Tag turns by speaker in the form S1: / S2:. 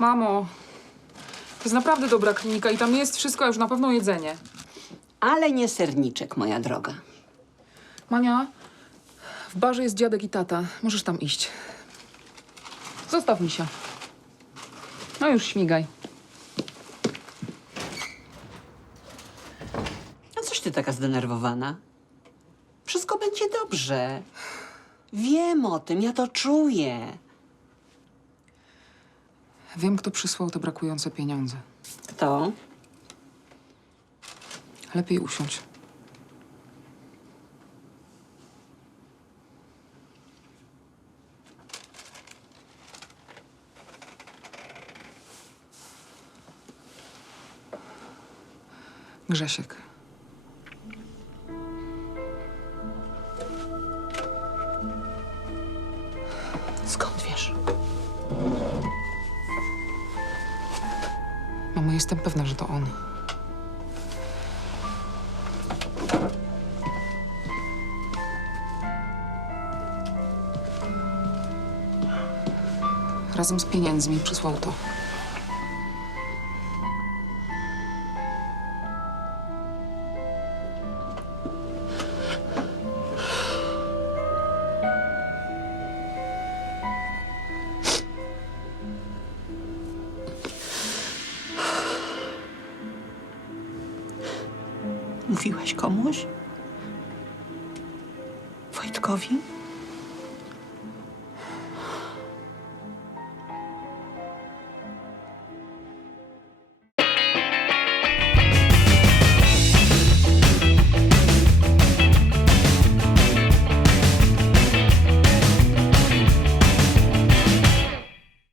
S1: Mamo, to jest naprawdę dobra klinika i tam jest wszystko, a już na pewno jedzenie.
S2: Ale nie serniczek, moja droga.
S1: Mania, w barze jest dziadek i tata. Możesz tam iść. Zostaw mi się. No już śmigaj.
S2: A coś ty taka zdenerwowana? Wszystko będzie dobrze. Wiem o tym, ja to czuję.
S1: Wiem, kto przysłał te brakujące pieniądze.
S2: Kto?
S1: Lepiej usiądź. Grzesiek.
S2: Skąd wiesz?
S1: Mamo, jestem pewna, że to on. Razem z pieniędzmi przysłał to.
S2: Mówiłaś komuś? Wojtkowi?